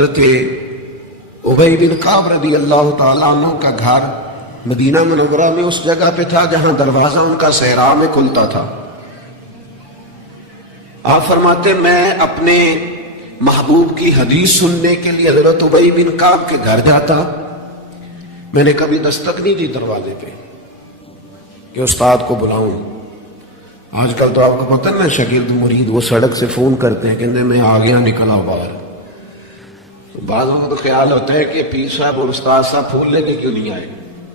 حضرت ابی بن کعب رضی اللہ تعالیٰ عنہ کا گھر مدینہ منورہ میں اس جگہ پہ تھا جہاں دروازہ ان کا صحرا میں کھلتا تھا. آپ فرماتے میں اپنے محبوب کی حدیث سننے کے لیے حضرت ابی بن کعب کے گھر جاتا. میں نے کبھی دستک نہیں دی دروازے پہ کہ استاد کو بلاؤں. آج کل تو آپ کو پتہ نا شاگرد مرید وہ سڑک سے فون کرتے ہیں کہتے ہیں میں آ گیا نکلا باہر. بعض لوگوں کو خیال ہوتا ہے کہ پیر صاحب اور استاد صاحب پھول لے کے کیوں نہیں آئے,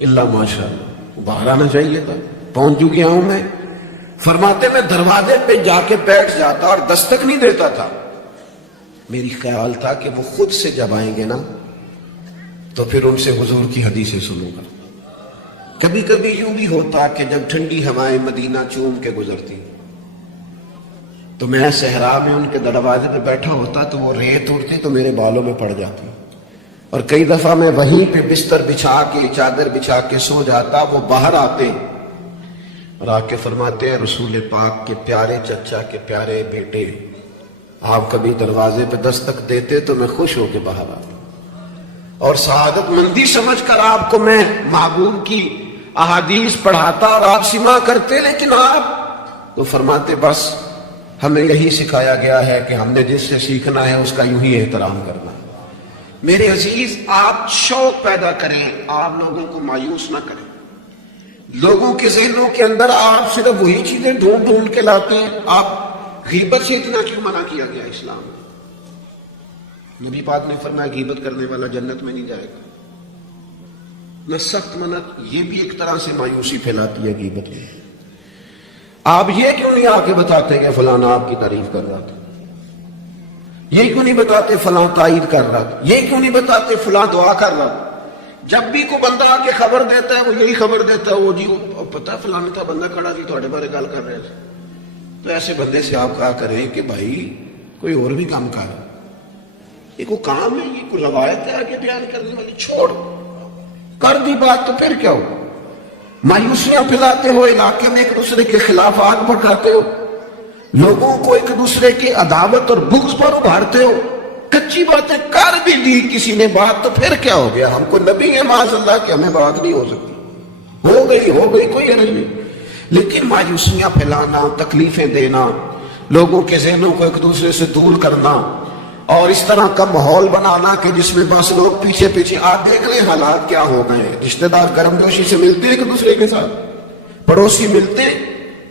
اللہ ماشاء اللہ باہر آنا چاہیے تھا, پہنچ چکا ہوں میں. فرماتے میں دروازے پہ جا کے بیٹھ جاتا اور دستک نہیں دیتا تھا. میری خیال تھا کہ وہ خود سے جب آئیں گے نا تو پھر ان سے حضور کی حدیثیں سنوں گا. کبھی کبھی یوں بھی ہوتا کہ جب ٹھنڈی ہوائیں مدینہ چوم کے گزرتی تو میں صحرا میں ان کے دروازے پہ بیٹھا ہوتا تو وہ ریت اڑتی تو میرے بالوں میں پڑ جاتی, اور کئی دفعہ میں وہیں پہ بستر بچھا کے چادر بچھا کے سو جاتا. وہ باہر آتے اور آ کے فرماتے ہیں رسول پاک کے پیارے چچا کے پیارے بیٹے آپ کبھی دروازے پہ دستک دیتے تو میں خوش ہو کے باہر آتا اور سعادت مندی سمجھ کر آپ کو میں محبوب کی احادیث پڑھاتا اور آپ سما کرتے. لیکن آپ تو فرماتے بس ہمیں یہی سکھایا گیا ہے کہ ہم نے جس سے سیکھنا ہے اس کا یوں ہی احترام کرنا. میرے عزیز آپ شوق پیدا کریں, آپ لوگوں کو مایوس نہ کریں. لوگوں کے ذہنوں کے اندر آپ صرف وہی چیزیں ڈھونڈ ڈھونڈ کے لاتے ہیں. آپ غیبت سے اتنا کیوں منع کیا گیا اسلام میں؟ نبی پاک نے فرمایا غیبت کرنے والا جنت میں نہیں جائے گا. نہ سخت منع, یہ بھی ایک طرح سے مایوسی پھیلاتی ہے غیبت میں. آپ یہ کیوں نہیں آ کے بتاتے کہ فلانا آپ کی تعریف کر رہا تھا, یہ کیوں نہیں بتاتے فلاں تائید کر رہا تھا, یہ کیوں نہیں بتاتے فلاں دعا کر رہا تھا. جب بھی کوئی بندہ آ کے خبر دیتا ہے وہ یہی خبر دیتا ہے وہ جی پتہ فلانا تھا بندہ کھڑا جی تھوڑے بارے گل کر رہے تھے. تو ایسے بندے سے آپ کہا کریں کہ بھائی کوئی اور بھی کام کر, یہ کوئی کام ہے, یہ کوئی روایت ہے آگے بیان کرنے والی, چھوڑ کر دی بات تو پھر کیا ہو. مایوسیاں پھیلاتے ہو, علاقے میں ایک دوسرے کے خلاف آگ بھڑکاتے ہو, لوگوں کو ایک دوسرے کی عداوت اور بغض پر ابھارتے ہو. کچی باتیں کر بھی دی کسی نے بات تو پھر کیا ہو گیا. ہم کو نبی ہے معاذ اللہ کہ ہمیں بات نہیں ہو سکتی, ہو گئی کوئی حرج نہیں. لیکن مایوسیاں پھیلانا, تکلیفیں دینا, لوگوں کے ذہنوں کو ایک دوسرے سے دور کرنا اور اس طرح کا ماحول بنانا کہ جس میں بس لوگ پیچھے پیچھے آپ دیکھ لیں حالات کیا ہو گئے. رشتہ دار گرم جوشی سے ملتے ہیں ایک دوسرے کے ساتھ, پڑوسی ملتے ہیں,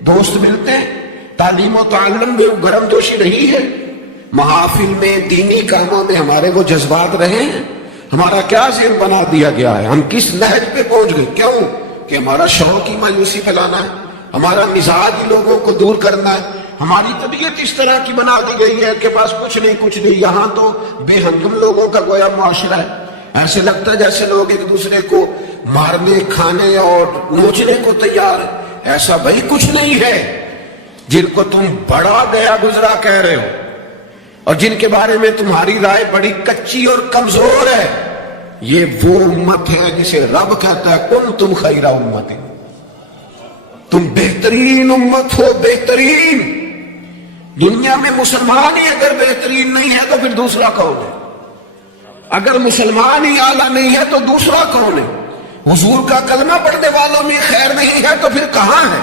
دوست ملتے ہیں, تعلیم و تعلم میں گرم جوشی رہی ہے, محافل میں دینی کاموں میں ہمارے وہ جذبات رہے ہیں. ہمارا کیا ذہن بنا دیا گیا ہے, ہم کس نہج پہ پہنچ گئے, کیوں کہ ہمارا شوق ہی مایوسی پھیلانا ہے, ہمارا مزاج ہی لوگوں کو دور کرنا ہے, ہماری طبیعت اس طرح کی بنا دی گئی ہے کہ پاس کچھ نہیں. یہاں تو بے ہنگم لوگوں کا گویا معاشرہ ہے. ایسے لگتا ہے جیسے لوگ ایک دوسرے کو مارنے کھانے اور نوچنے کو تیار ہے. ایسا بھائی کچھ نہیں ہے. جن کو تم بڑا گیا گزرا کہہ رہے ہو اور جن کے بارے میں تمہاری رائے بڑی کچی اور کمزور ہے, یہ وہ امت ہے جسے رب کہتا ہے کن تم خیرہ امت, تم بہترین امت ہو. بہترین دنیا میں مسلمان ہی اگر بہترین نہیں ہے تو پھر دوسرا کون ہے؟ اگر مسلمان ہی اعلیٰ نہیں ہے تو دوسرا کون ہے؟ حضور کا کلمہ پڑھنے والوں میں خیر نہیں ہے تو پھر کہاں ہے؟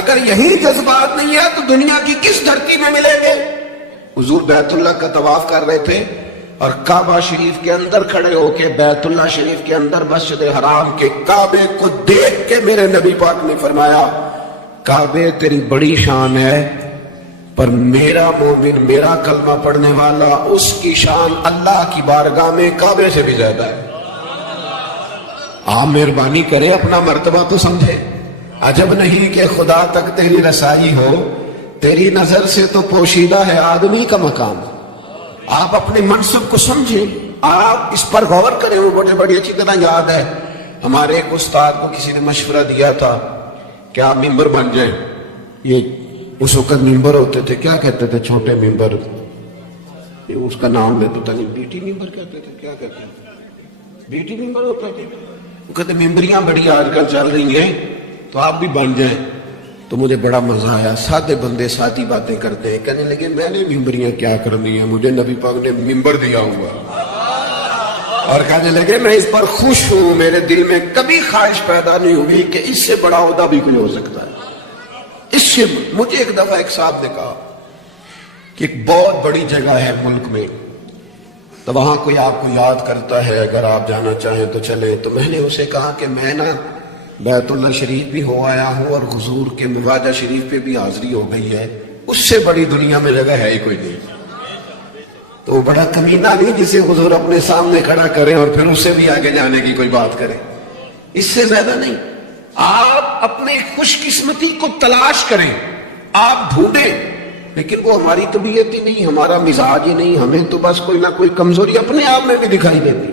اگر یہی جذبات نہیں ہے تو دنیا کی کس دھرتی میں ملیں گے؟ حضور بیت اللہ کا طواف کر رہے تھے اور کعبہ شریف کے اندر کھڑے ہو کے بیت اللہ شریف کے اندر مسجد حرام کے کعبے کو دیکھ کے میرے نبی پاک نے فرمایا کعبے تیری بڑی شان ہے پر میرا مومن میرا کلمہ پڑھنے والا اس کی شان اللہ کی بارگاہ میں کعبے سے بھی زیادہ ہے. آپ مہربانی کرے اپنا مرتبہ تو سمجھے. عجب نہیں کہ خدا تک تیری رسائی ہو, تیری نظر سے تو پوشیدہ ہے آدمی کا مقام. آپ اپنے منصب کو سمجھیں, آپ اس پر غور کریں. وہ بڑی اچھی طرح یاد ہے ہمارے ایک استاد کو کسی نے مشورہ دیا تھا کہ آپ ممبر بن جائیں. یہ اس وقت ممبر ہوتے تھے, کیا کہتے تھے, چھوٹے ممبر, اس کا نام میں پتہ نہیں, بیٹی ممبر کہتے تھے, کیا کہتے ہیں, بیٹی ممبر ہوتا تھا. وہ کہتے ممبریاں بڑی آج کل چل رہی ہیں تو آپ بھی بن جائیں. تو مجھے بڑا مزہ آیا. سادے بندے سادی باتیں کرتے ہیں. کہنے لگے میں نے ممبریاں کیا کرنی ہیں, مجھے نبی پاک نے ممبر دیا ہوا. اور کہنے لگے میں اس پر خوش ہوں، میرے دل میں کبھی خواہش پیدا نہیں ہوئی کہ اس سے بڑا عہدہ بھی کوئی ہو سکتا ہے اس سے۔ مجھے ایک دفعہ ایک صاحب نے کہا کہ ایک بہت بڑی جگہ ہے ملک میں، تو وہاں کوئی آپ کو یاد کرتا ہے، اگر آپ جانا چاہیں تو چلیں۔ تو میں نے اسے کہا کہ میں نا بیت اللہ شریف بھی ہو آیا ہوں اور حضور کے مواجہ شریف پہ بھی حاضری ہو گئی ہے، اس سے بڑی دنیا میں جگہ ہے ہی کوئی نہیں۔ تو وہ بڑا کمینہ نہیں جسے حضور اپنے سامنے کھڑا کریں اور پھر اس سے بھی آگے جانے کی کوئی بات کریں، اس سے زیادہ نہیں۔ آپ اپنے خوش قسمتی کو تلاش کریں، آپ ڈھونڈیں، لیکن وہ ہماری طبیعت ہی نہیں، ہمارا مزاج ہی نہیں، ہمیں تو بس کوئی نہ کوئی کمزوری اپنے آپ میں بھی دکھائی دیتی۔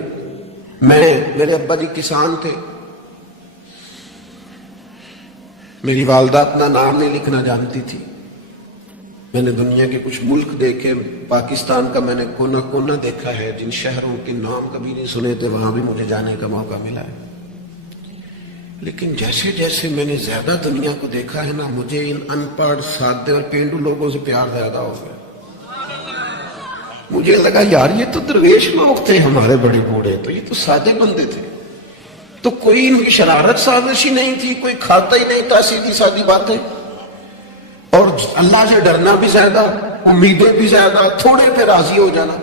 میرے ابا جی کسان تھے، میری والدہ اپنا نام نہیں لکھنا جانتی تھی۔ میں نے دنیا کے کچھ ملک دیکھے، پاکستان کا میں نے کونا کونا دیکھا ہے، جن شہروں کے نام کبھی نہیں سنے تھے وہاں بھی مجھے جانے کا موقع ملا ہے۔ لیکن جیسے جیسے میں نے زیادہ دنیا کو دیکھا ہے نا، مجھے ان ان پڑھ سادے اور پینڈو لوگوں سے پیار زیادہ ہو گیا۔ مجھے لگا یار یہ تو درویش لوگ تھے ہمارے بڑے بوڑھے، تو یہ تو سادے بندے تھے، تو کوئی ان کی شرارت سازش ہی نہیں تھی، کوئی کھاتا ہی نہیں تھا، سیدھی سادی باتیں، اور اللہ سے ڈرنا بھی زیادہ، امیدیں بھی زیادہ، تھوڑے پہ راضی ہو جانا۔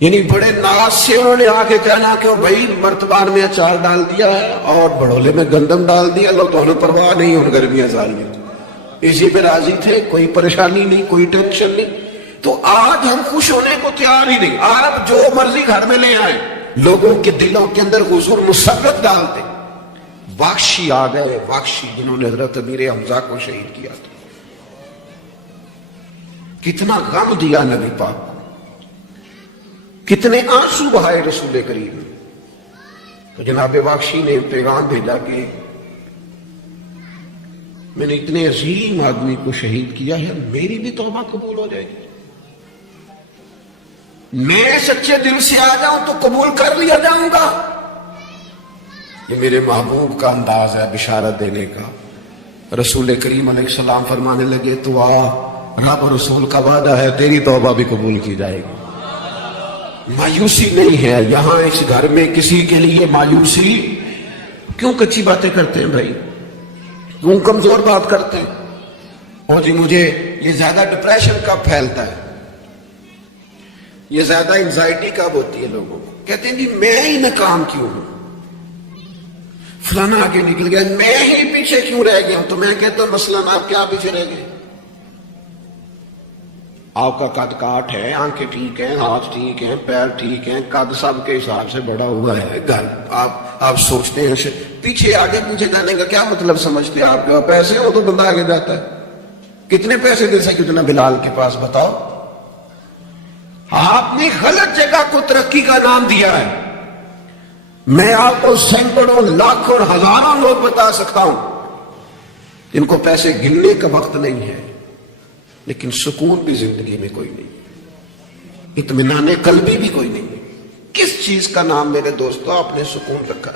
یعنی بڑے ناز سے انہوں نے آ کے کہنا کہ بھائی مرتبان میں اچار ڈال دیا ہے اور بڑولے میں گندم ڈال دیا، لو تو انہیں پرواہ نہیں، ان گرمیاں سال میں اسی پہ راضی تھے، کوئی پریشانی نہیں، کوئی ٹینشن نہیں۔ تو آج ہم خوش ہونے کو تیار ہی نہیں، آپ جو مرضی گھر میں لے آئیں، لوگوں کے دلوں کے اندر حضور مسرت ڈالتے۔ واخشی آ گئے، واخشی جنہوں نے حضرت امیر حمزہ کو شہید کیا تھا، کتنا غم دیا نبی پاک کو، کتنے آنسو بہائے رسول کریم۔ تو جناب واخشی نے پیغام بھیجا کہ میں نے اتنے عظیم آدمی کو شہید کیا ہے، میری بھی توبہ قبول ہو جائے گی، میں سچے دل سے آ جاؤں تو قبول کر لیا جاؤں گا۔ یہ میرے محبوب کا انداز ہے بشارت دینے کا۔ رسول کریم علیہ السلام فرمانے لگے تو آ، رب اور رسول کا وعدہ ہے تیری توبہ بھی قبول کی جائے گی۔ مایوسی نہیں ہے یہاں اس گھر میں کسی کے لیے، مایوسی کیوں کچی باتیں کرتے ہیں بھائی، کیوں کمزور بات کرتے ہیں؟ اور جی مجھے یہ زیادہ ڈپریشن کب پھیلتا ہے، یہ زیادہ انزائٹی کب ہوتی ہے لوگوں کو؟ کہتے ہیں جی میں ہی ناکام کیوں ہوں، فلانا آگے نکل گیا، میں ہی پیچھے کیوں رہ گیا ہوں؟ تو میں کہتا ہوں مثلاً آپ کیا پیچھے رہ گئے؟ آپ کا قد کاٹ ہے، آنکھیں ٹھیک ہیں، ہاتھ ٹھیک ہیں، پیر ٹھیک ہیں، قد سب کے حساب سے بڑا ہوا ہے، گھر آپ سوچتے ہیں پیچھے آگے پیچھے جانے کا کیا مطلب سمجھتے ہیں؟ آپ کے پیسے ہو تو بندہ آگے جاتا ہے، کتنے پیسے دے سکتے کتنا بلال کے پاس بتاؤ؟ آپ نے غلط جگہ کو ترقی کا نام دیا ہے۔ میں آپ کو سینکڑوں لاکھوں اور ہزاروں لوگ بتا سکتا ہوں جن کو پیسے گننے کا وقت نہیں ہے، لیکن سکون بھی زندگی میں کوئی نہیں، اطمینان قلبی بھی کوئی نہیں۔ کس چیز کا نام میرے دوستو آپ نے سکون رکھا؟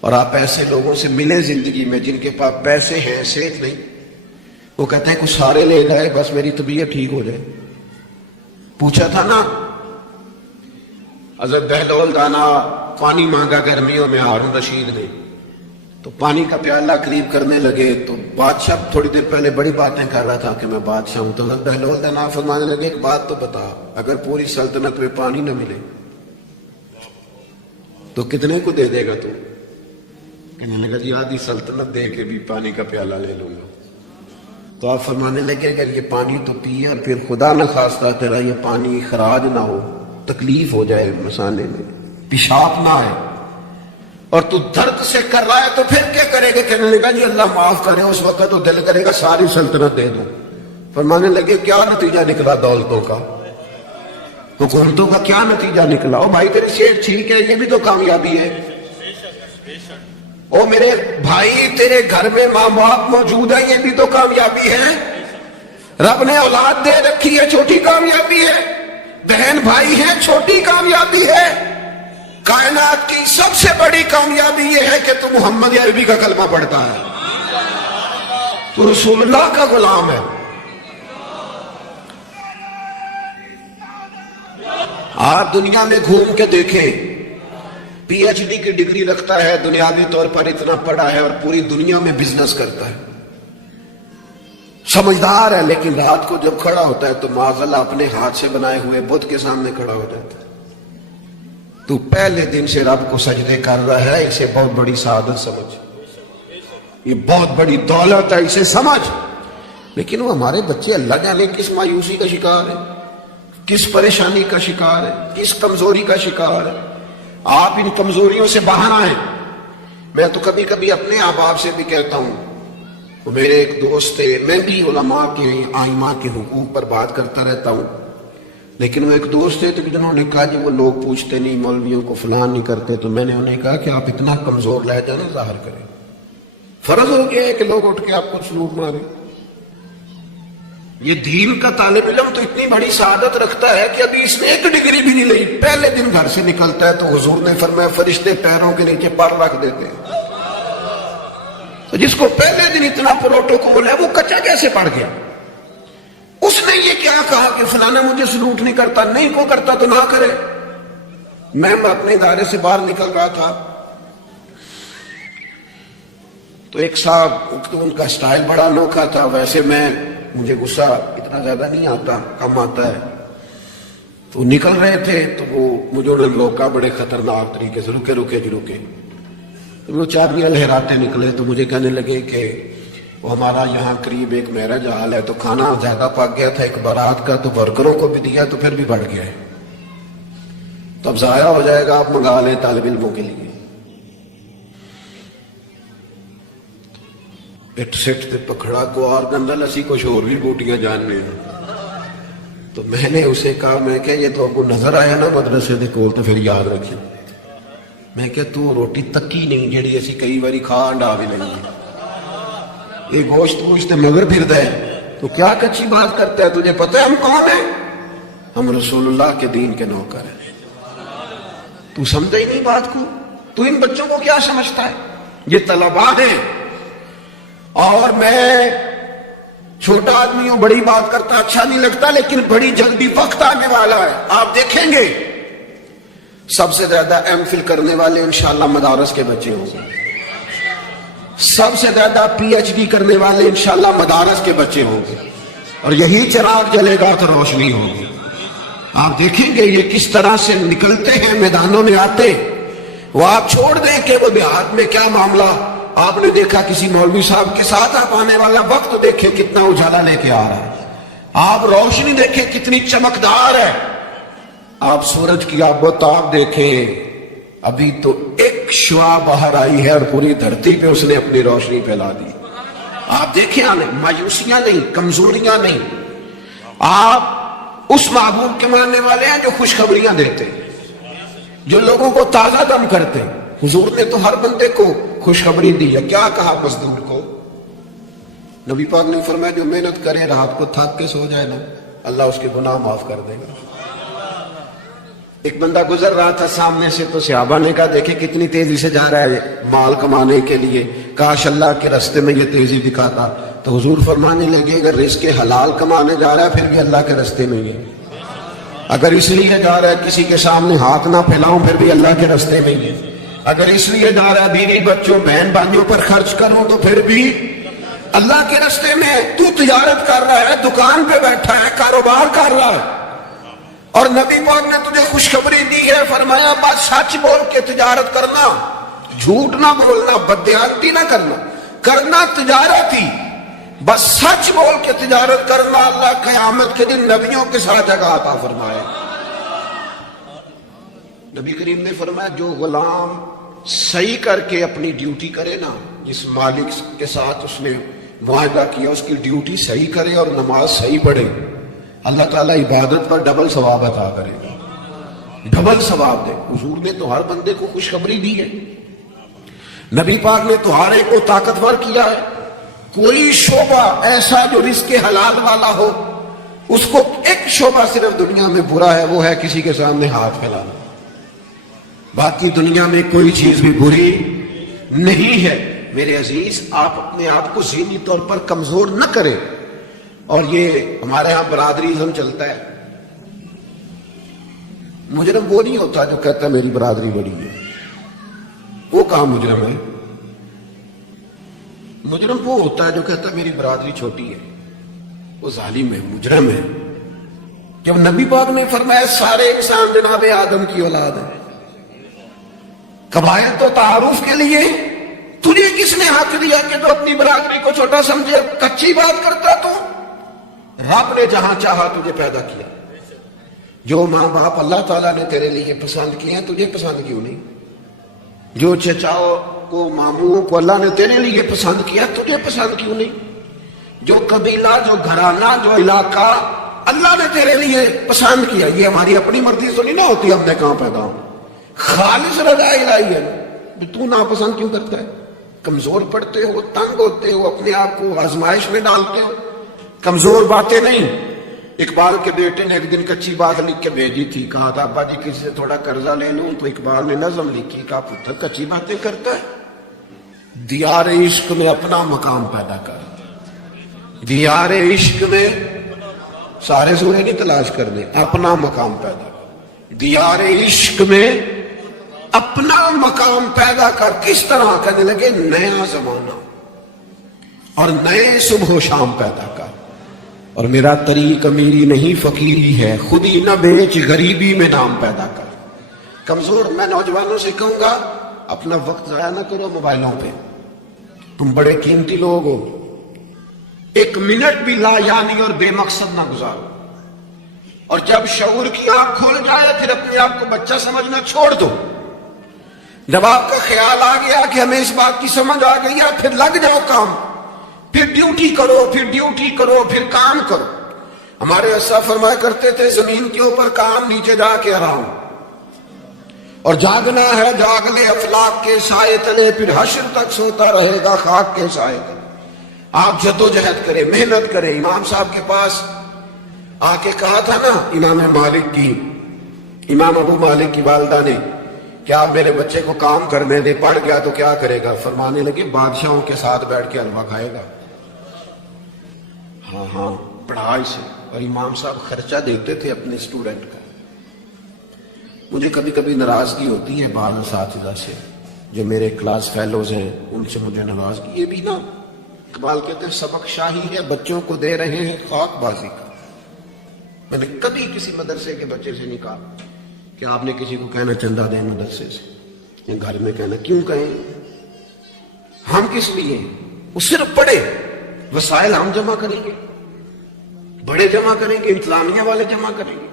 اور آپ ایسے لوگوں سے ملے زندگی میں جن کے پاس پیسے ہیں، صحت نہیں، وہ کہتے ہیں کچھ سارے لے جائے بس میری طبیعت ٹھیک ہو جائے۔ پوچھا تھا نا حضرت بہلول دانا پانی مانگا گرمیوں میں ہارون رشید نے، تو پانی کا پیالہ قریب کرنے لگے تو بادشاہ تھوڑی دیر پہلے بڑی باتیں کر رہا تھا کہ میں بادشاہ ہوں، تو حضرت بہلول دانا فرمانے لگے ایک بات تو بتا، اگر پوری سلطنت میں پانی نہ ملے تو کتنے کو دے دے گا تو؟ کہنے لگا جی آدھی سلطنت دے کے بھی پانی کا پیالہ لے لوں گا۔ تو آپ فرمانے لگے اگر یہ پانی تو پیے اور پھر خدا نہ خواستہ تیرا یہ پانی خراج نہ ہو، تکلیف ہو جائے مسانے میں، پیشاب نہ آئے، اور تو درد سے کر رہا ہے تو پھر کیا کرے گا؟ کہنے لگا جی اللہ معاف کرے، اس وقت تو دل کرے گا ساری سلطنت دے دوں۔ فرمانے لگے کیا نتیجہ نکلا دولتوں کا، حکومتوں کا کیا نتیجہ نکلا؟ او بھائی تیری صحت ٹھیک ہے، یہ بھی تو کامیابی ہے۔ او میرے بھائی تیرے گھر میں ماں باپ موجود ہے، یہ بھی تو کامیابی ہے۔ رب نے اولاد دے رکھی ہے، چھوٹی کامیابی ہے۔ بہن بھائی ہیں، چھوٹی کامیابی ہے۔ کائنات کی سب سے بڑی کامیابی یہ ہے کہ تو محمد عربی کا کلمہ پڑھتا ہے، تو رسول اللہ کا غلام ہے۔ آپ دنیا میں گھوم کے دیکھیں، پی ایچ ڈی کی ڈگری رکھتا ہے، دنیاوی طور پر اتنا پڑھا ہے اور پوری دنیا میں بزنس کرتا ہے، سمجھدار ہے، لیکن رات کو جب کھڑا ہوتا ہے تو معاذاللہ اپنے ہاتھ سے بنائے ہوئے بت کے سامنے کھڑا ہو جاتا ہے۔ تو پہلے دن سے رب کو سجدے کر رہا ہے، اسے بہت بڑی سعادت سمجھ، یہ بہت بڑی دولت ہے، اسے سمجھ۔ لیکن وہ ہمارے بچے اللہ جانے کس مایوسی کا شکار ہے، کس پریشانی کا شکار ہے، کس کمزوری کا شکار ہے۔ آپ ان کمزوریوں سے باہر آئیں۔ میں تو کبھی کبھی اپنے احباب سے بھی کہتا ہوں، وہ میرے ایک دوست تھے، میں بھی علماء کے آئمہ کے حقوق پر بات کرتا رہتا ہوں، لیکن وہ ایک دوست تھے جنہوں نے کہا کہ وہ لوگ پوچھتے نہیں، مولویوں کو فلان نہیں کرتے، تو میں نے انہیں کہا کہ آپ اتنا کمزور لہجہ نہ ظاہر کریں، فرض ہو گیا ہے کہ لوگ اٹھ کے آپ کو سلوٹ ماریں۔ یہ دین کا طالب علم تو اتنی بڑی سعادت رکھتا ہے کہ ابھی اس نے ایک ڈگری بھی نہیں لئی، پہلے دن گھر سے نکلتا ہے تو حضور نے فرمایا فرشتے پیروں کے نیچے پر رکھ دیتے ہیں۔ تو جس کو پہلے دن اتنا پروٹوکول ہے وہ کچا کیسے پڑ گیا؟ اس نے یہ کیا کہا کہ فلانا مجھے سلوٹ نہیں کرتا، نہیں کو کرتا تو نہ کرے۔ میں اپنے ادارے سے باہر نکل رہا تھا تو ایک صاحب، ان کا سٹائل بڑا انوکھا تھا، ویسے مجھے غصہ اتنا زیادہ نہیں آتا، کم آتا ہے، تو نکل رہے تھے تو وہ مجھے انہوں نے روکا بڑے خطرناک طریقے سے، رکے رکے جی رکے۔ تو وہ چابیاں لہراتے نکلے تو مجھے کہنے لگے کہ وہ ہمارا یہاں قریب ایک میرج حال ہے، تو کھانا زیادہ پک گیا تھا ایک بارات کا، تو ورکروں کو بھی دیا تو پھر بھی بڑھ گیا ہے، تو اب ضائع ہو جائے گا، آپ منگا لیں طالب علموں کے لیے۔ اٹ سٹ تے پکڑا کو اور گندل اسی کچھ اور بھی بوٹیاں جاننے ہیں۔ تو میں نے اسے کہا، میں کہ یہ تو آپ کو نظر آیا نا مدرسے دے کول، تو پھر یاد رکھیں۔ میں کہ تو روٹی تکی نہیں جیڑی اسی کئی باری کھا انڈا بھی نہیں، یہ گوشت گوشت مگر پھرتا ہے، تو کیا کچی بات کرتا ہے؟ تجھے پتہ ہے ہم کون ہیں؟ ہم رسول اللہ کے دین کے نوکر ہیں۔ تو سمجھا ہی نہیں بات کو، تو ان بچوں کو کیا سمجھتا ہے؟ یہ طلباء ہیں، اور میں چھوٹا آدمی ہوں، بڑی بات کرتا اچھا نہیں لگتا، لیکن بڑی جلدی وقت آنے والا ہے، آپ دیکھیں گے سب سے زیادہ ایم فل کرنے والے انشاءاللہ مدارس کے بچے ہوں گے، سب سے زیادہ پی ایچ ڈی کرنے والے انشاءاللہ مدارس کے بچے ہوں گے، اور یہی چراغ جلے گا تو روشنی ہوگی۔ آپ دیکھیں گے یہ کس طرح سے نکلتے ہیں، میدانوں میں آتے۔ وہ آپ چھوڑ دیں کہ وہ دیہات میں کیا معاملہ، آپ نے دیکھا کسی مولوی صاحب کے ساتھ آپ آنے والا وقت دیکھیں کتنا اجالا لے کے آ رہا ہے، آپ روشنی دیکھیں کتنی چمکدار ہے، آپ سورج کی آفتاب دیکھیں، ابھی تو ایک شعاع باہر آئی ہے اور پوری دھرتی پہ اس نے اپنی روشنی پھیلا دی۔ آپ دیکھیں، مایوسیاں نہیں، کمزوریاں نہیں، آپ اس محبوب کے ماننے والے ہیں جو خوشخبریاں دیتے، جو لوگوں کو تازہ دم کرتے۔ حضور نے تو ہر بندے کو خوشخبری دی ہے، کیا کہا مزدور کو؟ نبی پاک نے فرمایا جو محنت کرے رات کو تھک کے سو جائے نا، اللہ اس کے گناہ معاف کر دے گا۔ ایک بندہ گزر رہا تھا سامنے سے، تو صحابہ نے کہا دیکھیں کتنی تیزی سے جا رہا ہے مال کمانے کے لیے، کاش اللہ کے راستے میں یہ تیزی دکھاتا۔ تو حضور فرمانے لگے اگر رزق حلال کمانے جا رہا ہے پھر بھی اللہ کے راستے میں ہی، اگر اس لیے جا رہا ہے کسی کے سامنے ہاتھ نہ پھیلاؤں پھر بھی اللہ کے راستے میں ہی، اگر اس لیے جا رہا ہے بیوی بچوں بہن بھائیوں پر خرچ کروں تو پھر بھی اللہ کے راستے میں۔ تو تجارت کر رہا ہے، دکان پہ بیٹھا ہے، کاروبار کر رہا ہے، اور نبی پاک نے تجھے خوشخبری دی ہے، فرمایا بات سچ بول کے تجارت کرنا، جھوٹ نہ بولنا، بددیانتی نہ کرنا، کرنا تجارت ہی، بس سچ بول کے تجارت کرنا، اللہ قیامت کے دن نبیوں کے ساتھ جگہ عطا فرمائے۔ نبی کریم نے فرمایا جو غلام صحیح کر کے اپنی ڈیوٹی کرے نا، جس مالک کے ساتھ اس نے معاہدہ کیا اس کی ڈیوٹی صحیح کرے اور نماز صحیح پڑھے، اللہ تعالیٰ عبادت پر ڈبل ثواب عطا کرے گا، ڈبل ثواب دے۔ حضور نے تو ہر بندے کو خوشخبری دی ہے، نبی پاک نے تو ہر ایک کو طاقتور کیا ہے۔ کوئی شعبہ ایسا جو رزق حلال والا ہو، اس کو ایک شعبہ صرف دنیا میں برا ہے، وہ ہے کسی کے سامنے ہاتھ پھیلانا، باقی دنیا میں کوئی چیز بھی بری نہیں ہے۔ میرے عزیز، آپ اپنے آپ کو ذہنی طور پر کمزور نہ کریں، اور یہ ہمارے ہاں برادریزم چلتا ہے، مجرم وہ نہیں ہوتا جو کہتا ہے میری برادری بڑی ہے، وہ کہاں مجرم ہے؟ مجرم وہ ہوتا ہے جو کہتا ہے میری برادری چھوٹی ہے، وہ ظالم ہے، مجرم ہے۔ جب نبی پاک نے فرمایا سارے انسان جناب آدم کی اولاد ہے، قبائل تو تعارف کے لیے، تجھے کس نے حق دیا کہ تو اپنی برادری کو چھوٹا سمجھے؟ کچی بات کرتا تو؟ رب نے جہاں چاہا تجھے پیدا کیا۔ جو ماں باپ اللہ تعالیٰ نے تیرے لیے پسند کیے ہیں تجھے پسند کیوں نہیں؟ جو چچاؤں کو ماموں کو اللہ نے تیرے لیے پسند کیا تجھے پسند کیوں نہیں؟ جو قبیلہ، جو گھرانہ، جو علاقہ اللہ نے تیرے لیے پسند کیا، یہ ہماری اپنی مرضی تو نہیں نہ ہوتی، ہم نے کہاں پیدا ہو، خالص رضا الہی ہے۔ تو ناپسند کیوں کرتا ہے؟ کمزور پڑتے ہو، تنگ ہوتے ہو، اپنے آپ کو آزمائش میں ڈالتے ہو، کمزور باتیں نہیں۔ اقبال کے بیٹے نے ایک دن کچی بات لکھ کے بھیجی تھی، کہا تھا ابا جی کسی سے تھوڑا قرضہ لے لوں، تو اقبال نے نظم لکھی، کہا پتر کچی باتیں کرتا ہے، دیار عشق میں اپنا مقام پیدا کر، دیار عشق میں سارے سورے نہیں تلاش کرنے، اپنا مقام پیدا کر، دیار عشق میں اپنا مقام پیدا کر۔ کس طرح؟ کہنے لگے نیا زمانہ اور نئے صبح و شام پیدا کر، اور میرا طریق امیری نہیں فقیری ہے، خود ہی نہ بیچ غریبی میں نام پیدا کر۔ کمزور میں نوجوانوں سے کہوں گا اپنا وقت ضائع نہ کرو موبائلوں پہ، تم بڑے قیمتی لوگ ہو، ایک منٹ بھی لا یعنی اور بے مقصد نہ گزارو، اور جب شعور کی آنکھ کھل جائے پھر اپنے آپ کو بچہ سمجھنا چھوڑ دو۔ جب آپ کا خیال آ گیا کہ ہمیں اس بات کی سمجھ آ گئی ہے، پھر لگ جاؤ کام، پھر ڈیوٹی کرو، پھر ڈیوٹی کرو، پھر کام کرو۔ ہمارے اسا فرمایا کرتے تھے زمین کے اوپر کام، نیچے جا کے آرام، اور جاگنا ہے جاگ لے افلاک کے سائے تلے، پھر حشر تک سوتا رہے گا خاک کے سائے تلے۔ آپ جدوجہد کریں، محنت کریں۔ امام صاحب کے پاس آ کے کہا تھا نا امام مالک کی، امام ابو مالک کی والدہ نے کہ آپ میرے بچے کو کام کرنے دے، پڑھ گیا تو کیا کرے گا؟ فرمانے لگے بادشاہوں کے ساتھ بیٹھ کے حلوہ کھائے گا۔ ہاں پڑھائی سے، اور امام صاحب خرچہ دیتے تھے اپنے اسٹوڈنٹ کا۔ مجھے کبھی کبھی ناراضگی ہوتی ہے بعض اساتذہ سے، جو میرے کلاس فیلوز ہیں ان سے مجھے ناراضگی، یہ بھی نا اقبال کہتے ہیں سبق شاہی ہے، بچوں کو دے رہے ہیں خاک بازی کا۔ میں نے کبھی کسی مدرسے کے بچے سے نہیں کہا کہ آپ نے کسی کو کہنا چندہ دیں مدرسے سے، یا گھر میں کہنا، کیوں کہیں؟ ہم کس لیے؟ وہ صرف پڑھے، وسائل ہم جمع کریں گے، بڑے جمع کریں گے، انتظامیہ والے جمع کریں گے،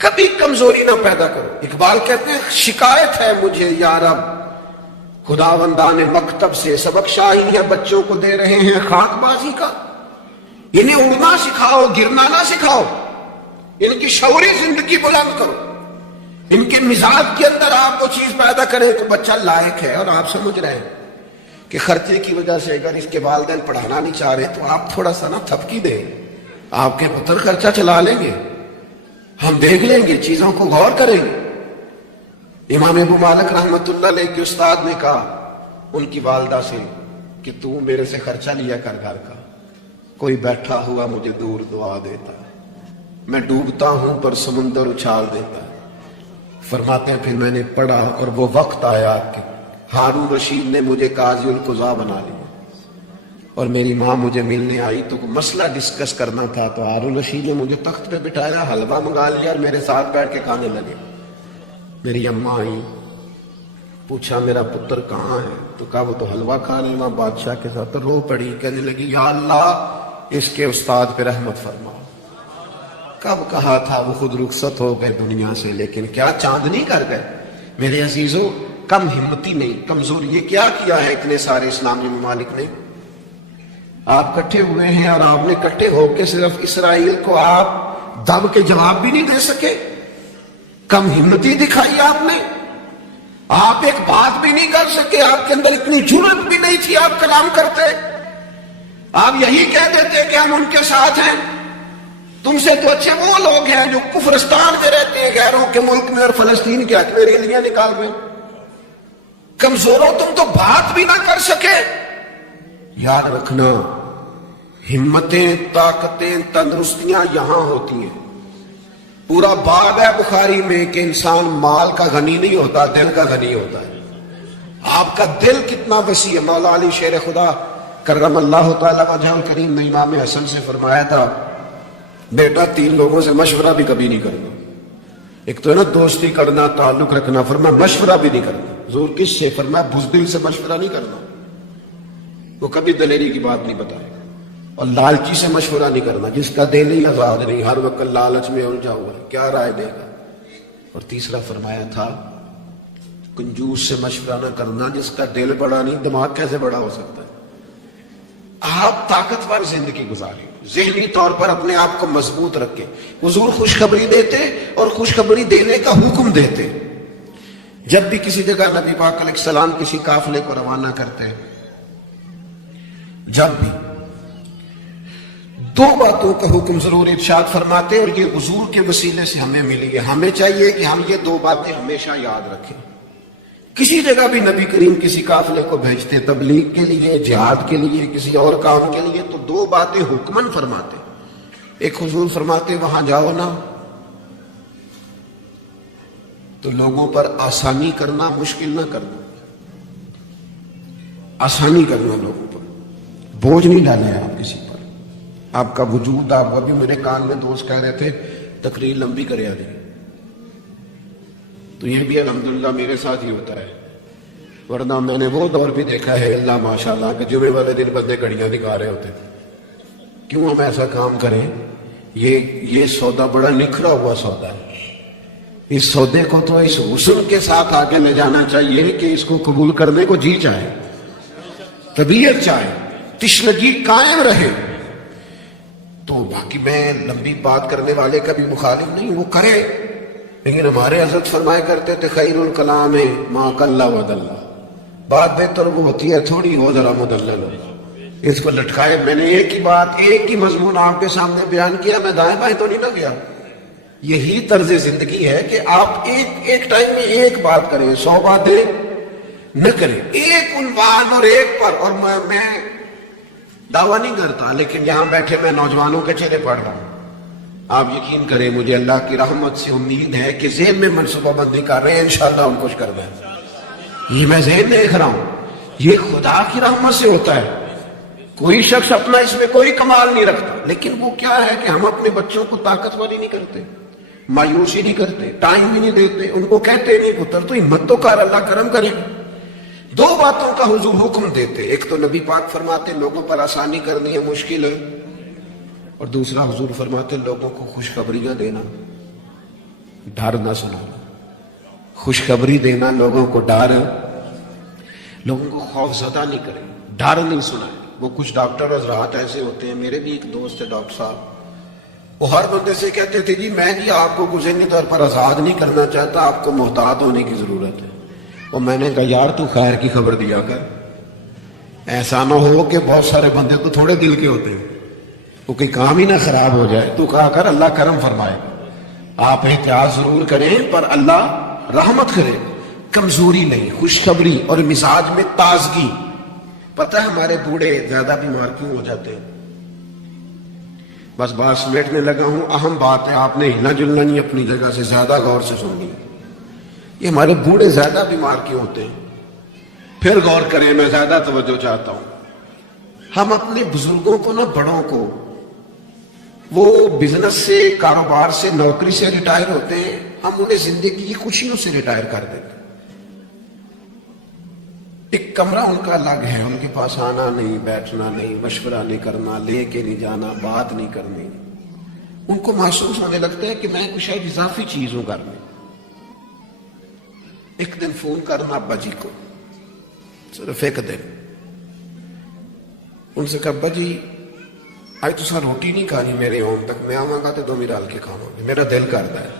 کبھی کمزوری نہ پیدا کرو۔ اقبال کہتے ہیں شکایت ہے مجھے یا رب خداوندان مکتب سے، سبق شاہی ہے بچوں کو دے رہے ہیں خاک بازی کا۔ انہیں اڑنا سکھاؤ، گرنا نہ سکھاؤ، ان کی شعوری زندگی بلند کرو، ان کے مزاج کے اندر آپ وہ چیز پیدا کریں تو بچہ لائق ہے۔ اور آپ سمجھ رہے ہیں کہ خرچے کی وجہ سے اگر اس کے والدین پڑھانا نہیں چاہ رہے تو آپ تھوڑا سا نا تھپکی دیں، آپ کے پتر خرچہ چلا لیں گے، ہم دیکھ لیں گے، چیزوں کو غور کریں گے۔ امام ابو مالک رحمت اللہ علیہ کے استاد نے کہا ان کی والدہ سے کہ تو میرے سے خرچہ لیا کر گھر کا، کوئی بیٹھا ہوا مجھے دور دعا دیتا، میں ڈوبتا ہوں پر سمندر اچھال دیتا۔ فرماتے ہیں پھر میں نے پڑھا اور وہ وقت آیا کہ ہارون رشید نے مجھے قاضی القضاء بنا لیا، اور میری ماں مجھے ملنے آئی تو مسئلہ ڈسکس کرنا تھا، تو ہارون رشید نے مجھے تخت پہ بٹھایا، حلوہ منگا لیا اور میرے ساتھ بیٹھ کے کھانے لگے۔ میری اماں آئی، پوچھا میرا پتر کہاں ہے؟ تو کہا وہ تو حلوہ کھا رہے وہاں بادشاہ کے ساتھ۔ تو رو پڑی، کہنے لگی یا اللہ اس کے استاد پہ رحمت فرما۔ کب کہا تھا وہ خود رخصت ہو گئے دنیا سے، لیکن کیا چاندنی کر گئے۔ میرے عزیزوں کم ہمتی نہیں، کمزوری۔ یہ کیا کیا ہے اتنے سارے اسلامی ممالک نے؟ آپ کٹھے ہوئے ہیں اور آپ نے کٹھے ہو کے صرف اسرائیل کو آپ دب کے جواب بھی نہیں دے سکے، کم ہمتی دکھائی آپ نے، آپ ایک بات بھی نہیں کر سکے، آپ کے اندر اتنی جرأت بھی نہیں تھی آپ کلام کرتے، آپ یہی کہہ دیتے کہ ہم ان کے ساتھ ہیں۔ تم سے تو اچھے وہ لوگ ہیں جو کفرستان میں رہتے ہیں، غیروں کے ملک میں، اور فلسطین کے حق میں ریلیاں نکال رہے ہیں۔ کمزوروں تم تو بات بھی نہ کر سکے۔ یاد رکھنا ہمتیں، طاقتیں، تندرستیاں یہاں ہوتی ہیں، پورا باب ہے بخاری میں کہ انسان مال کا غنی نہیں ہوتا، دل کا غنی ہوتا ہے۔ آپ کا دل کتنا وسیع ہے۔ مولا علی شیر خدا کرم اللہ تعالیٰ وجہ الکریم نے امام حسن سے فرمایا تھا، بیٹا 3 لوگوں سے مشورہ بھی کبھی نہیں کرنا۔ ایک تو ہے نا دوستی کرنا، تعلق رکھنا، فرمایا مشورہ بھی نہیں کرنا۔ حضور کس سے؟ فرمایا بزدل سے مشورہ نہیں کرنا، وہ کبھی دلیری کی بات نہیں بتائے گا، اور لالچی سے مشورہ نہیں کرنا، جس کا دل ہی آزاد نہیں، ہر وقت لالچ میں الجھا ہوا ہے، کیا رائے دے گا۔ اور تیسرا فرمایا تھا کنجوس سے مشورہ نہ کرنا، جس کا دل بڑا نہیں، دماغ کیسے بڑا ہو سکتا ہے۔ آپ طاقتور زندگی گزاریں، ذہنی طور پر اپنے آپ کو مضبوط رکھیں۔ حضور خوشخبری دیتے اور خوشخبری دینے کا حکم دیتے۔ جب بھی کسی جگہ نبی پاک علیہ السلام کسی قافلے کو روانہ کرتے، جب بھی 2 باتوں کا حکم ضرور ارشاد فرماتے، اور یہ حضور کے وسیلے سے ہمیں ملی ہے۔ ہمیں چاہیے کہ ہم یہ 2 باتیں ہمیشہ یاد رکھیں۔ کسی جگہ بھی نبی کریم کسی قافلے کو بھیجتے، تبلیغ کے لیے، جہاد کے لیے، کسی اور کام کے لیے، تو 2 باتیں حکمن فرماتے۔ ایک حضور فرماتے وہاں جاؤ نا تو لوگوں پر آسانی کرنا، مشکل نہ کرنا، آسانی کرنا، لوگوں پر بوجھ نہیں ڈالے آپ کسی پر۔ آپ کا وجود، آپ ابھی میرے کان میں دوست کہہ رہے تھے تقریر لمبی کرے آ جائے، تو یہ بھی الحمدللہ میرے ساتھ ہی ہوتا ہے، ورنہ میں نے وہ دور بھی دیکھا ہے اللہ ماشاءاللہ کہ جمعے والے دن بندے گھڑیاں دکھا رہے ہوتے تھے۔ کیوں ہم ایسا کام کریں؟ یہ سودا بڑا نکھرا ہوا سودا ہے۔ اس سودے کو تو اس حسن کے ساتھ آگے لے جانا چاہیے کہ اس کو قبول کرنے کو جی چاہے، طبیعت چاہے، تشنگی قائم رہے۔ تو باقی میں لمبی بات کرنے والے کا بھی مخالف نہیں، وہ کرے، لیکن ہمارے حضرت فرمایا کرتے تھے خیر الکلام ما قل و دل، بات بہتر وہ ہوتی ہے تھوڑی ہو ذرا مدلل ہو، اس کو لٹکائے۔ میں نے ایک ہی بات، ایک ہی مضمون آپ کے سامنے بیان کیا، میں دائیں بائیں تو نہیں نہ گیا۔ یہی طرز زندگی ہے کہ آپ ایک ٹائم میں ایک بات کریں، 100 باتیں نہ کریں، ایک عنوان اور ایک پر۔ اور میں دعویٰ نہیں کرتا، لیکن یہاں بیٹھے میں نوجوانوں کے چہرے پڑھ رہا ہوں، آپ یقین کریں مجھے اللہ کی رحمت سے امید ہے کہ ذہن میں منصوبہ بندی کر رہے ہیں، انشاءاللہ ہم کچھ کر دیں۔ یہ میں ذہن دیکھ رہا ہوں، یہ خدا کی رحمت سے ہوتا ہے۔ کوئی شخص اپنا اس میں کوئی کمال نہیں رکھتا، لیکن وہ کیا ہے کہ ہم اپنے بچوں کو طاقتور ہی نہیں کرتے، مایوسی نہیں کرتے، ٹائم بھی نہیں دیتے، ان کو کہتے نہیں پتر تو ہمت تو کر، اللہ کرم کرے۔ 2 باتوں کا حضور حکم دیتے، ایک تو نبی پاک فرماتے لوگوں پر آسانی کرنی ہے، مشکل ہے، اور دوسرا حضور فرماتے لوگوں کو خوشخبریاں دینا، ڈر نہ سنانا۔ خوشخبری دینا، لوگوں کو ڈر، لوگوں کو خوف زدہ نہیں کرے، ڈر نہیں سنائے۔ وہ کچھ ڈاکٹر حضرات ایسے ہوتے ہیں، میرے بھی ایک دوست ہے ڈاکٹر صاحب، وہ ہر بندے سے کہتے تھے جی میں آپ کو ذہنی طور پر آزاد نہیں کرنا چاہتا، آپ کو محتاط ہونے کی ضرورت ہے۔ اور میں نے کہا یار تو خیر کی خبر دیا کر، ایسا نہ ہو کہ بہت سارے بندے تو تھوڑے دل کے ہوتے ہیں، وہ کوئی کام ہی نہ خراب ہو جائے، تو کہا کر اللہ کرم فرمائے۔ آپ احتیاط ضرور کریں پر اللہ رحمت کرے، کمزوری نہیں، خوشخبری اور مزاج میں تازگی۔ پتہ ہے ہمارے بوڑھے زیادہ بیمار کیوں ہو جاتے ہیں؟ بس بات سمیٹنے لگا ہوں، اہم بات ہے، آپ نے ہلنا جلنا نہیں اپنی جگہ سے، زیادہ غور سے سننی۔ یہ ہمارے بوڑھے زیادہ بیمار کیوں ہوتے ہیں؟ پھر غور کریں، میں زیادہ توجہ چاہتا ہوں۔ ہم اپنے بزرگوں کو نہ، بڑوں کو، وہ بزنس سے، کاروبار سے، نوکری سے ریٹائر ہوتے ہیں، ہم انہیں زندگی کی خوشیوں سے ریٹائر کر دیتے ہیں۔ ایک کمرہ ان کا الگ ہے، ان کے پاس آنا نہیں، بیٹھنا نہیں، مشورہ نہیں کرنا، لے کے نہیں جانا، بات نہیں کرنی۔ ان کو محسوس ہونے لگتا ہے کہ میں کچھ شاید اضافی چیز ہوں گھر میں۔ ایک دن فون کرنا ابا جی کو، صرف ایک دن، ان سے کہا ابا جی آج تو روٹی نہیں کھانی میرے ہوم تک، میں آواں گا تو 2 ڈال کے کھاواں گا، میرا دل کرتا ہے۔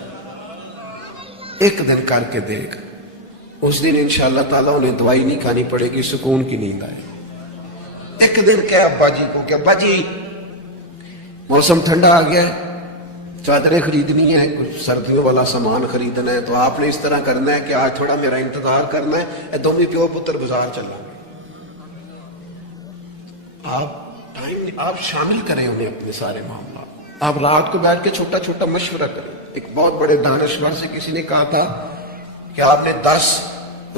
ایک دن کر کے دیکھ، اس دن انشاءاللہ تعالیٰ انہیں دوائی نہیں کھانی پڑے گی، سکون کی نیند آئے۔ ایک دن کہا ابا جی کو کہ ابا جی موسم ٹھنڈا آ گیا ہے، چادریں خریدنی ہے، کچھ سردیوں والا سامان خریدنا ہے، تو آپ نے اس طرح کرنا ہے کہ آج تھوڑا میرا انتظار کرنا ہے، دونوں پیو پتر بازار چلا گے۔ آپ شامل کریں انہیں اپنے سارے معاملات، آپ رات کو بیٹھ کے چھوٹا چھوٹا مشورہ کریں۔ ایک بہت بڑے دانشور سے کسی نے کہا تھا کہ آپ نے 10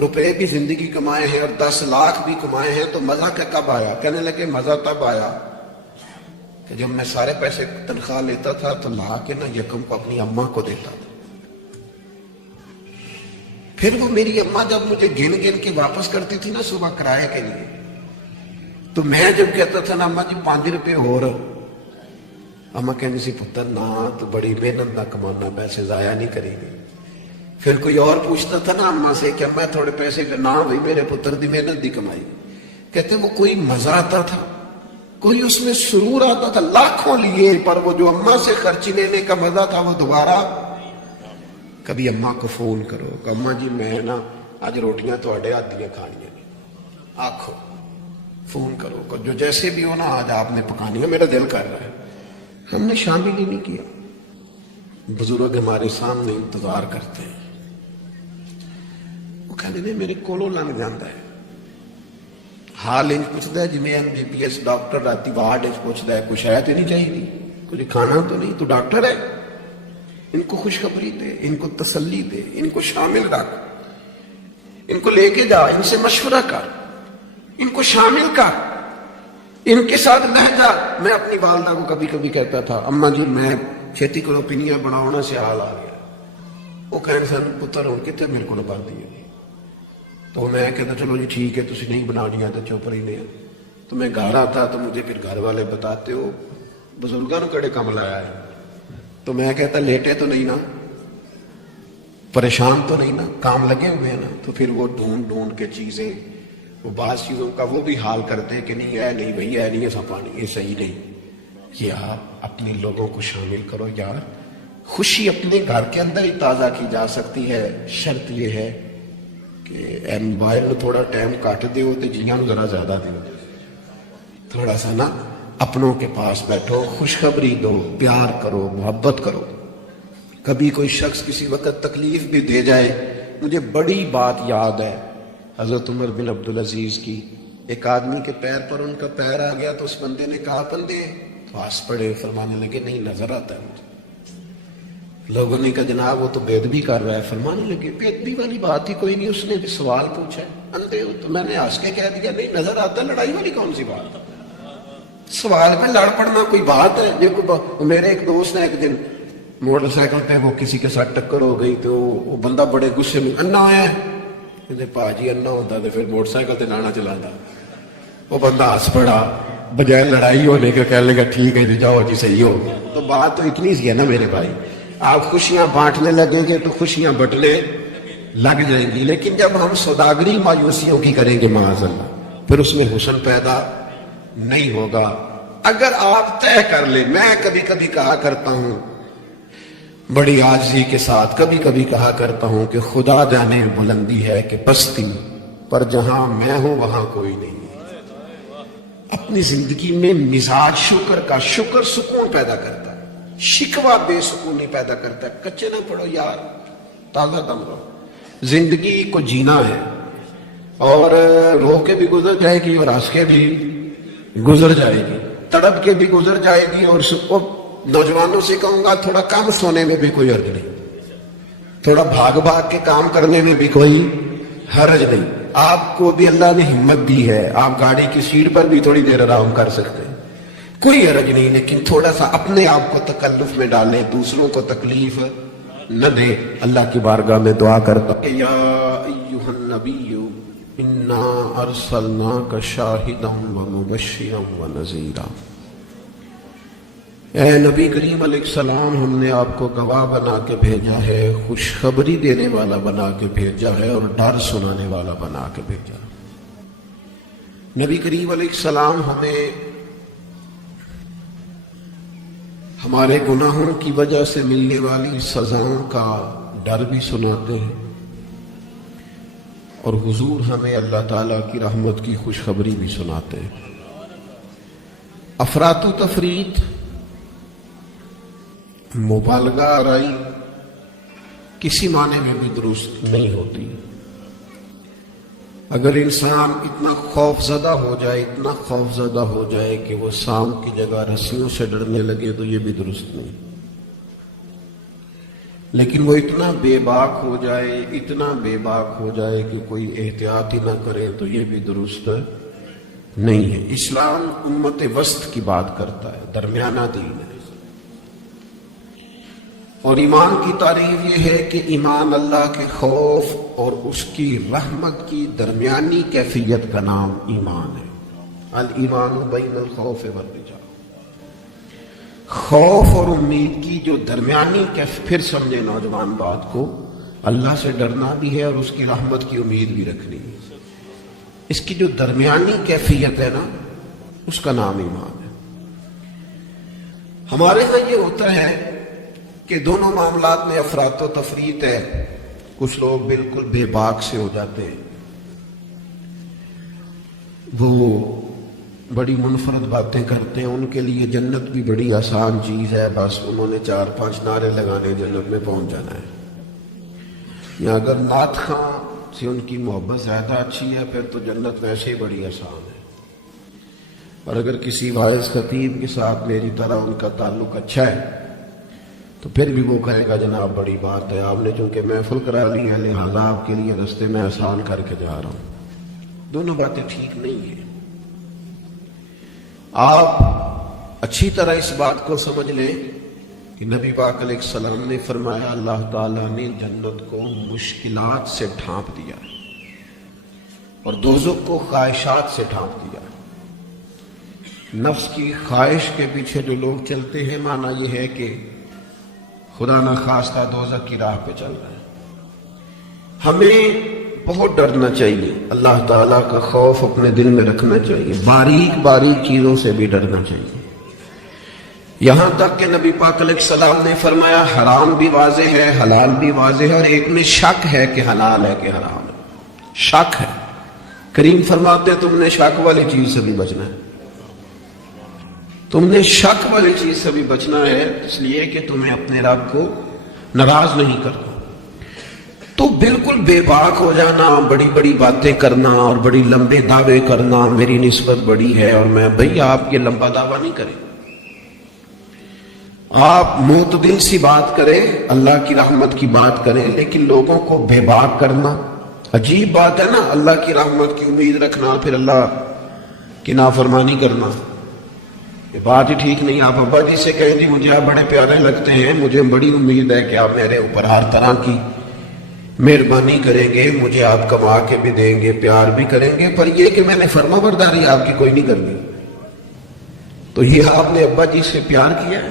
روپے بھی زندگی کمائے ہیں اور 10 لاکھ بھی کمائے ہیں تو مزہ کب آیا؟ کہنے لگے مزہ تب آیا کہ جب میں سارے پیسے تنخواہ لیتا تھا تو لا کے نہ یکم کو اپنی اماں کو دیتا تھا. پھر وہ میری اماں جب مجھے گن گن کے واپس کرتی تھی نا صبح کرائے کے لیے، تو میں جب کہتا تھا نا اماں جی 5 روپے اور، اماں کہنے سی پتر نہ تو بڑی محنت نہ کمانا، پیسے ضائع نہیں کرے گی. پھر کوئی اور پوچھتا تھا نا اماں سے کہ اماں تھوڑے پیسے، نہ بھائی میرے پتر دی محنت دی کمائی. کہتے وہ کوئی مزہ آتا تھا، کوئی اس میں سرور آتا تھا، لاکھوں لیے پر وہ جو اماں سے خرچی لینے کا مزہ تھا وہ دوبارہ. کبھی اماں کو فون کرو کہ اماں جی میں نا آج روٹیاں تھوڑے ہاتھ دیاں کھانیاں نہیں، آکھو فون کرو کہ جو جیسے بھی ہو نا آج آپ نے پکانی ہے، میرا دل کر رہا ہے. ہم نے شامل ہی نہیں کیا. بزرگ ہمارے سامنے انتظار کرتے ہیں، وہ کہنے نے میرے کولوں لنگ جاندہ ہے. حال انج پوچھتا ہے جی میں MBBS ڈاکٹر راتی وارڈ انج پوچھتا ہے کچھ ہے تو نہیں چاہیے، کچھ کھانا تو نہیں، تو ڈاکٹر ہے. ان کو خوشخبری دے، ان کو تسلی دے، ان کو شامل رکھ، ان کو لے کے جا، ان سے مشورہ کر، ان کو شامل کر، ان کے ساتھ لہ جا. میں اپنی والدہ کو کبھی کبھی کہتا تھا اماں جی میں چھیتی کرو پنیاں بناؤنا سے حال آ گیا. وہ کہنے سن پتر ہوں کتنے میرے کو لبا دی. تو میں کہتا چلو جی ٹھیک ہے تسی نہیں بناؤنیاں تو چوپ رہی نہیں. تو میں گھر آتا تو مجھے پھر گھر والے بتاتے ہو بزرگاں نے کڑے کم لایا ہے. تو میں کہتا لیٹے تو نہیں نا، پریشان تو نہیں نا، کام لگے ہوئے ہیں نا. تو پھر وہ ڈھونڈ ڈھونڈ کے چیزیں، وہ بعض چیزوں کا وہ بھی حال کرتے ہیں کہ نہیں ہے، نہیں بھائی ہے نہیں ایسا پانی، یہ صحیح نہیں. یہ آپ اپنے لوگوں کو شامل کرو یار. خوشی اپنے گھر کے اندر ہی تازہ کی جا سکتی ہے. شرط یہ ہے کہ اے موبائل میں تھوڑا ٹائم کاٹ دیو تو جیاں ذرا زیادہ دیو. تھوڑا سا نا اپنوں کے پاس بیٹھو، خوشخبری دو، پیار کرو، محبت کرو. کبھی کوئی شخص کسی وقت تکلیف بھی دے جائے. مجھے بڑی بات یاد ہے حضرت عمر بن عبدالعزیز کی. ایک آدمی کے پیر پر ان کا پیر آ گیا تو اس بندے نے کہا بندے تو آس پڑے، فرمانے لگے نہیں نظر آتا ہے مجھے. لوگوں نے کہا جناب وہ تو بے ادبی کر رہا ہے. فرمانے لگے بے ادبی والی بات ہی کوئی نہیں، اس نے بھی سوال پوچھا ہے اندھے ہو. تو میں نے ہنس کے کہہ دیا نہیں نظر آتا، لڑائی والی کون سی بات ہے، سوال پہ لڑ پڑنا کوئی بات ہے. میرے ایک دوست نے ایک دن موٹر سائیکل پہ وہ کسی کے ساتھ ٹکر ہو گئی تو وہ بندہ بڑے غصے میں انا آیا ہے. پا جی انا ہوتا تو پھر موٹر سائیکل تے لانا چلاتا. وہ بندہ ہنس پڑا، بجائے لڑائی ہونے کے کہنے لگا ٹھیک ہے جی جاؤ جی صحیح ہو. تو بات تو اتنی سی ہے نا میرے بھائی، آپ خوشیاں بانٹنے لگیں گے تو خوشیاں بٹنے لگ جائیں گی. لیکن جب ہم سوداگری مایوسیوں کی کریں گے معاذ اللہ، پھر اس میں حسن پیدا نہیں ہوگا. اگر آپ طے کر لیں، میں کبھی کبھی کہا کرتا ہوں بڑی عاجزی کے ساتھ، کبھی کبھی کہا کرتا ہوں کہ خدا جانے بلندی ہے کہ پستی، پر جہاں میں ہوں وہاں کوئی نہیں. اپنی زندگی میں مزاج شکر کا، شکر سکون پیدا کرتا ہے، شکوہ بے سکونی پیدا کرتا ہے. کچے نہ پڑو یار، تازہ دم رہو. زندگی کو جینا ہے اور رو کے بھی گزر جائے گی اور ہنس کے بھی گزر جائے گی، تڑپ کے بھی گزر جائے گی. اور نوجوانوں سے کہوں گا تھوڑا کم سونے میں بھی کوئی حرج نہیں، تھوڑا بھاگ بھاگ کے کام کرنے میں بھی کوئی حرج نہیں. آپ کو بھی اللہ نے ہمت دی ہے، آپ گاڑی کی سیٹ پر بھی تھوڑی دیر آرام کر سکتے ہیں، کوئی حرج نہیں. لیکن تھوڑا سا اپنے آپ کو تکلف میں ڈالیں، دوسروں کو تکلیف نہ دے. اللہ کی بارگاہ میں دعا کرتا کہ یا ایھا النبی انا ارسلناک شاہدا ومبشرا ونذیرا. اے نبی کریم علیہ السلام، ہم نے آپ کو گواہ بنا کے بھیجا ہے، خوشخبری دینے والا بنا کے بھیجا ہے اور ڈر سنانے والا بنا کے بھیجا. نبی کریم علیہ السلام ہمیں ہمارے گناہوں کی وجہ سے ملنے والی سزاؤں کا ڈر بھی سناتے ہیں، اور حضور ہمیں اللہ تعالیٰ کی رحمت کی خوشخبری بھی سناتے ہیں. افراط و تفریط، مبالغہ آرائی کسی معنی میں بھی درست نہیں ہوتی. اگر انسان اتنا خوف زدہ ہو جائے، اتنا خوف زدہ ہو جائے کہ وہ سانپ کی جگہ رسیوں سے ڈرنے لگے تو یہ بھی درست نہیں. لیکن وہ اتنا بے باک ہو جائے، اتنا بے باک ہو جائے کہ کوئی احتیاط ہی نہ کرے، تو یہ بھی درست نہیں ہے۔ اسلام امت وسط کی بات کرتا ہے، درمیانہ دین ہے۔ اور ایمان کی تعریف یہ ہے کہ ایمان اللہ کے خوف اور اس کی رحمت کی درمیانی کیفیت کا نام ایمان ہے۔ الایمان بین الخوف والرجاء، خوف اور امید کی جو درمیانی پھر سمجھے نوجوان بات کو، اللہ سے ڈرنا بھی ہے اور اس کی رحمت کی امید بھی رکھنی ہے، اس کی جو درمیانی کیفیت ہے نا، اس کا نام ایمان ہے۔ ہمارے ہاں یہ ہوتا ہے کہ دونوں معاملات میں افراط و تفریط ہے۔ کچھ لوگ بالکل بے باک سے ہو جاتے ہیں، وہ بڑی منفرد باتیں کرتے ہیں، ان کے لیے جنت بھی بڑی آسان چیز ہے، بس انہوں نے 4-5 نعرے لگانے، جنت میں پہنچ جانا ہے۔ یا اگر نعت خواں سے ان کی محبت زیادہ اچھی ہے، پھر تو جنت ویسے ہی بڑی آسان ہے۔ اور اگر کسی واعظ خطیب کے ساتھ میری طرح ان کا تعلق اچھا ہے، تو پھر بھی وہ کہے گا جناب بڑی بات ہے، آپ نے چونکہ محفل کرا لی ہے لہذا آپ کے لیے رستے میں آسان کر کے جا رہا ہوں۔ دونوں باتیں ٹھیک نہیں ہیں۔ آپ اچھی طرح اس بات کو سمجھ لیں کہ نبی پاک علیہ السلام نے فرمایا اللہ تعالیٰ نے جنت کو مشکلات سے ڈھانپ دیا اور دوزخ کو خواہشات سے ڈھانپ دیا۔ نفس کی خواہش کے پیچھے جو لوگ چلتے ہیں، معنی یہ ہے کہ خدا نہ خواستہ دوزخ کی راہ پہ چل رہے ہیں۔ ہمیں بہت ڈرنا چاہیے، اللہ تعالیٰ کا خوف اپنے دل میں رکھنا چاہیے، باریک باریک چیزوں سے بھی ڈرنا چاہیے۔ یہاں تک کہ نبی پاک علیہ السلام نے فرمایا حرام بھی واضح ہے، حلال بھی واضح ہے، اور ایک میں شک ہے کہ حلال ہے کہ حرام ہے، شک ہے۔ کریم فرماتے ہیں تم نے شک والی چیز سے بھی بچنا ہے، تم نے شک والی چیز سے بھی بچنا ہے، اس لیے کہ تمہیں اپنے رب کو ناراض نہیں کرنا۔ تو بالکل بے باک ہو جانا، بڑی بڑی باتیں کرنا اور بڑی لمبے دعوے کرنا، میری نسبت بڑی ہے اور میں، بھئی آپ یہ لمبا دعویٰ نہیں کریں، آپ معتدل سی بات کریں، اللہ کی رحمت کی بات کریں، لیکن لوگوں کو بے باک کرنا عجیب بات ہے نا۔ اللہ کی رحمت کی امید رکھنا پھر اللہ کی نافرمانی کرنا، یہ بات ہی ٹھیک نہیں۔ آپ ابا جی سے کہیں جی مجھے آپ بڑے پیارے لگتے ہیں، مجھے بڑی امید ہے کہ آپ میرے اوپر ہر طرح کی مہربانی کریں گے، مجھے آپ کما کے بھی دیں گے، پیار بھی کریں گے، پر یہ کہ میں نے فرما برداری آپ کی کوئی نہیں کرنی، تو یہ آپ نے ابا جی سے پیار کیا ہے؟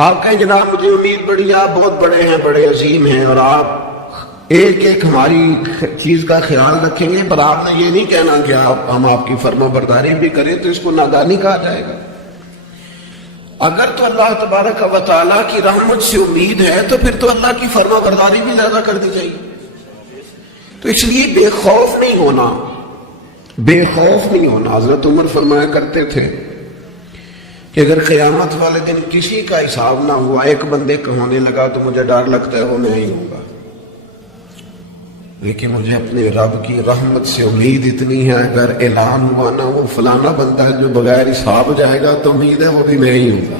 آپ کہیں جناب مجھے امید بڑی ہے، آپ بہت بڑے ہیں، بڑے عظیم ہیں، اور آپ ایک ایک ہماری چیز کا خیال رکھیں گے، پر آپ نے یہ نہیں کہنا کہ ہم آپ کی فرما برداری بھی کریں، تو اس کو نادانی کہا جائے گا۔ اگر تو اللہ تبارک و تعالیٰ کی رحمت سے امید ہے تو پھر تو اللہ کی فرما برداری بھی زیادہ کر دی جائے گی۔ تو اس لیے بے خوف نہیں ہونا، بے خوف نہیں ہونا۔ حضرت عمر فرمایا کرتے تھے کہ اگر قیامت والے دن کسی کا حساب نہ ہوا، ایک بندے کا ہونے لگا تو مجھے ڈر لگتا ہے وہ میں ہی ہوں گا، لیکن مجھے اپنے رب کی رحمت سے امید اتنی ہے، اگر اعلان ہوا نا وہ فلانا بندہ ہے جو بغیر حساب جائے گا، تو امید ہے وہ بھی میں ہی ہوں گا۔